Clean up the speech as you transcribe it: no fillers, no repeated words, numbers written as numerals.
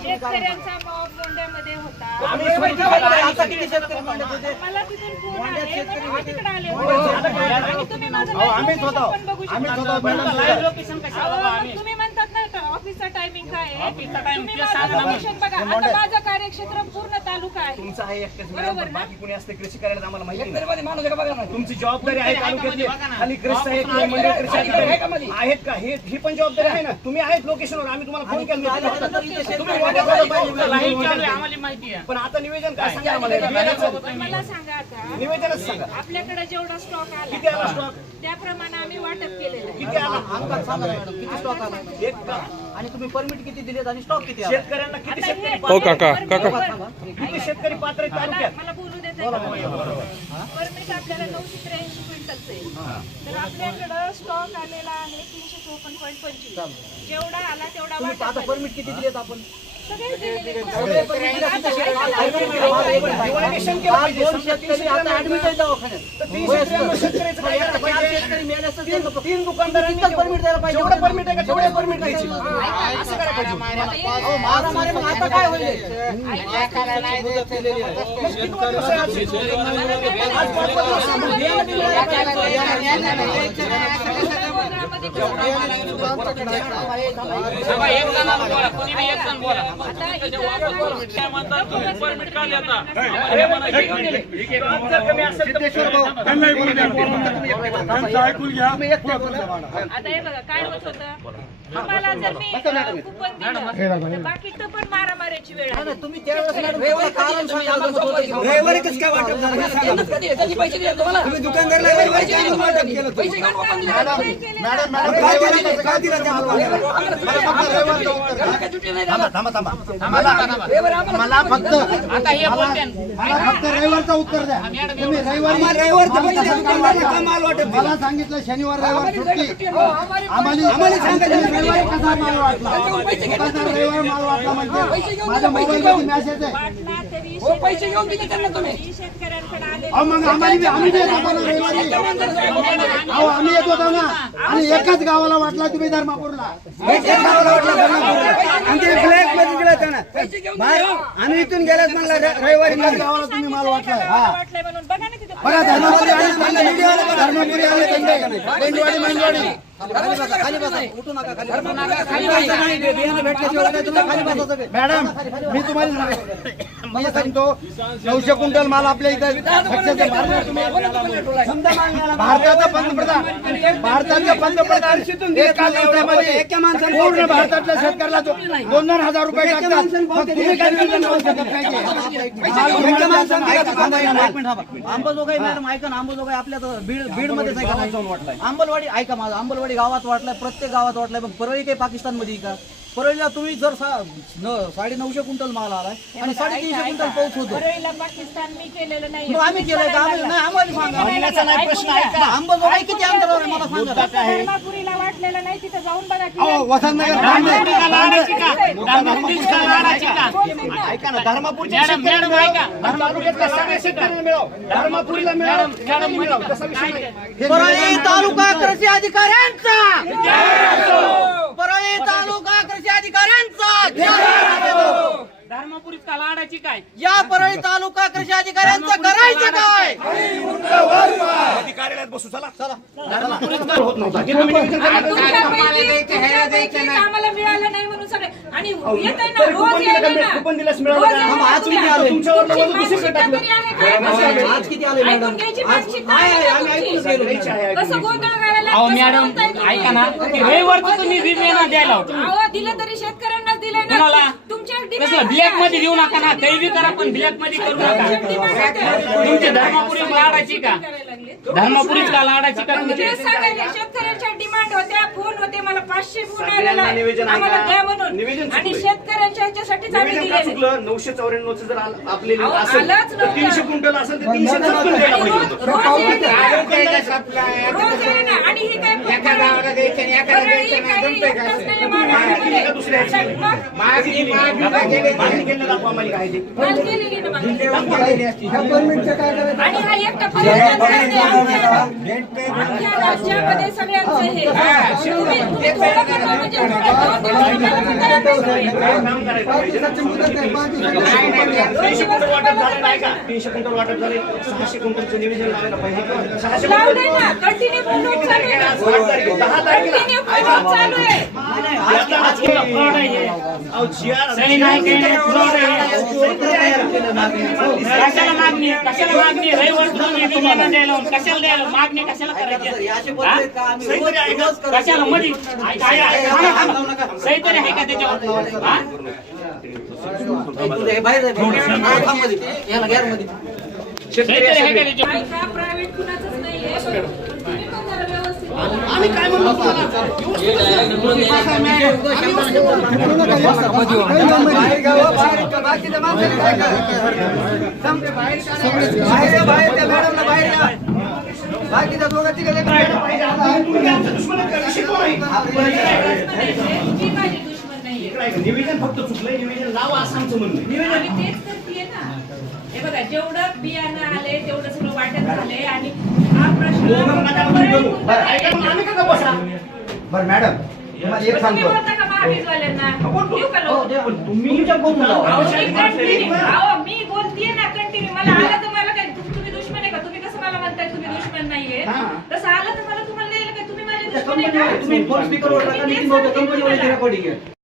शेतकऱ्यांचा मॉब गोंड्यामध्ये होता. मला तिथून फोन आले, पण तिकडे आले आणि तुम्ही माझं पण बघू शकता. तुम्ही म्हणतात ना ऑफिसचा टायमिंग काय आहे, तुम्ही माझं लोकेशन बघा. आता माझं कार्यक्षेत्र पूर्ण तालुका आहे. तुमचं आहे एकच बरोबर. बाकी कोणी असते कृषी करायला आम्हाला माहिती नाही. तुमची जबाबदारी आहे तालुक्यातली. खाली कृषी आहेत, मंडळ कृषी अधिकारी आहेत का, ही पण जबाबदारी आहे ना. तुम्ही आहेत लोकेशनवर, आम्ही तुम्हाला फोन केला. पण आता निवेदन काय सांगा मला सांगा. आता निवेदनच सांगा. आपल्याकडे जेवढा स्टॉक आला किती आला स्टॉक, त्याप्रमाणे आम्ही वाटप केलेलं. किती आला किती स्टॉक आला एक का? आणि तुम्ही परमिट किती दिलेत आणि स्टॉक किती आला? शेतकऱ्यांना किती शेतकरी हो काका किती शेतकरी पात्र आहेत तालुक्यात? मला बोलू देत परमिट आपल्याला 983 क्विंटलचं आहे. तर आपल्याकडं स्टॉक आलेला आहे 354.25. जेवढा आला तेवढा तुम्ही आता परमिट किती दिलेत आपण? सगळे दिलेले. दोन शेतकरी आता ऍडमिट आहेत दवाखान्यात. तीन दुकानदारांनी परमिट द्यायला पाहिजे. जेवढं परमिट आहे का तेवढे परमिट द्यायची. असं करायला पाहिजे. मारामारी मग आता काय होईल? आता हे बघा काय होत होतं. तुम्हाला जर मी कुपन दिलं बाकीचं पण मारामारीची वेळ आहे. तुम्ही त्यावेळेस कारण सांगा. रविवारी कसं काय वाटप झालं हे सांगा. पैसे दिले तुम्हाला, तुम्ही दुकानदारला रविवारी काय म्हणून वाटप केलं? पैसे काढून काय दिलं त्या लोकांना? मला फक्त रविवारचं उत्तर द्या. तुम्ही मला सांगितलं शनिवार रविवार सुट्टी. आम्हाला सांगितलं रविवारी कसा माल वाटला. रविवार माल वाटला म्हणजे माझ्या मोबाईल मध्ये मेसेज आहे. पैसे घेऊन दिले त्यांना तुम्ही. शेतकऱ्यांकडे आले मग आम्ही येत होतो ना रविवारी. आम्ही येत होतो ना. आणि एकाच गावाला वाटला तुम्ही धर्मापूरला. आम्ही इथून गेल्याच म्हणला रविवारी गावाला तुम्ही माल वाटलाय. वाटलंय म्हणून बघा ना तिथे. बघा धर्मापुरी आले मंडवाडी. खाली बसा. उठू नका. खाली मॅडम मी तुम्हाला मला सांगतो 900 क्विंटल माल आपल्या इथं भारताचा पंतप्रधान एका दिवसामध्ये एका माणसाला पूर्ण भारतातल्या शेतकऱ्याला 2,000 रुपये टाकतात. तुम्ही काय अंबाजोगाई मॅडम ऐका ना. अंबाजोगाई आपल्या बीड मध्येच आहे का? अंबलवाडी ऐका माझं. अंबलवाडी गावात वाटलाय, प्रत्येक गावात वाटलाय. मग परळी काही पाकिस्तान मध्ये का? परळीला तुम्ही जर 950 क्विंटल माल आलाय आणि 350 क्विंटल पाऊस होतो. परळीला पाकिस्तान मी केलेलं नाही. आम्ही केलंय का? आम्हाला सांगा. प्रश्न ऐका. अंबाजोगाई किती अंतरावर आहे मला सांगा. धर्मापुरीला वाटलेलं नाही, तिथे जाऊन बघा की वसंतनगर ऐका ना. धर्मापूरच्या तालुक्यातल्या सगळ्या शेतकऱ्यांना मिळाव. धर्मापुरीला मिळाव तसा विषय नाही. परळी तालुका कृषी अधिकाऱ्यांचा, परळी तालुका कृषी अधिकाऱ्यांचा धर्मपुरीत का लाडाची काय? या परळी तालुका कृषी अधिकाऱ्यांचं करायचं काय? कार्यालयात बसू. चला आम्हाला मिळालं नाही म्हणून सगळे. आणि येत आहे ना रोज यायला ना. कुपन दिल्यास मिळालं. आज किती आले? आज किती आले मॅडम? कसं गोंधळ घालायला अहो मॅडम ऐका ना, रविवारचं तुम्ही विमेना द्यायला होतं. दिलं तरी शेतकऱ्यांनाच दिलंय कोणाला? ना. तुमच्या कसलं ब्लॅक मध्ये देऊ नका ना. काही बी करा पण ब्लॅक मध्ये करू नका. तुमची धर्मपुरी लाडाची का? धर्मपुरीच का लाडाची का? तुमची शेतकऱ्यांच्या डिमांड होत्या, फोन होते. मला 500 फोन आलेला आम्हाला द्या म्हणून. आणि शेतकऱ्यांच्या ह्याच्यासाठीच आम्ही दिले. चुकलं 994 जर आपले आलंच असेल नव्हतं. 300 क्विंटल असेल तर 300 रोज आहे ना. आणि ही काय एकाला द्यायचं आणि एकाला द्यायचं नाही, जमतंय का असं? मागणी का दुसऱ्याची? मागणी केलं दाखवा आम्हाला काय ते. आणि हा एकटा परिवाराचा नाही, अख्ख्या राज्यामध्ये सगळ्यांचं हे. तुम्ही थोडं करा म्हणजे थोडं दोन दिवस तुम्हाला म्हणता येत नाही. काम करायचं पाहिजे ना. 300 क्विंटल वाटप झालं नाही का? 300 क्विंटल वाटप झाले, 600 क्विंटलचं नियोजन लावायला पाहिजे का? 600 लावलंय ना, कंटिन्यू बोलून चालू आहे ना. 8 तारखेला, 10 तारखेला. कंटिन्यू बोलून चालू आहे. अहो, GR सही नाही केले, fraud आहे. कशाला मागणी रविवार तुम्ही विमानं द्यायला कशाला द्यायला मागणी कशाला करायची हा? कशाला मध्ये सही तरी आहे का त्याच्यावर हा? सही तरी आहे का त्याच्यावर काय का प्रायव्हेट कुणाचंच नाहीये. तुम्ही पण जरा व्यवस्थित बोला. आम्ही काय म्हणतो तुम्हाला? मी माझी दुश्मन नाहीये. निवेदन फक्त चुकलंय, निवेदन लावा असं आमचं म्हणणं आहे. आम्ही तेच करतेय ना. हे बघा, जेवढं बियाणं आले तेवढं सगळं वाटत झालंय आणि हा प्रश्न आम्ही का बसा? बरं मॅडम तुम्हाला एक तुम्ही सांगतो बोलता का महावीरवाल्यांना? देऊ का लोक? तुम्ही अहो, मी बोलतीये ना कंटिन्यू. मला आलं तर मला काय तुम्ही दुश्मन आहे का? तुम्ही कसं मला म्हणताय तुम्ही दुश्मन नाहीये? तसं आलं तर मला तुम्हाला द्यायला काय? तुम्ही माझे दुश्मन आहे का? तुम्ही फोन स्पीकरवर टाका, नितीन भाऊ, कंपनीवर रेकॉर्डिंग आहे.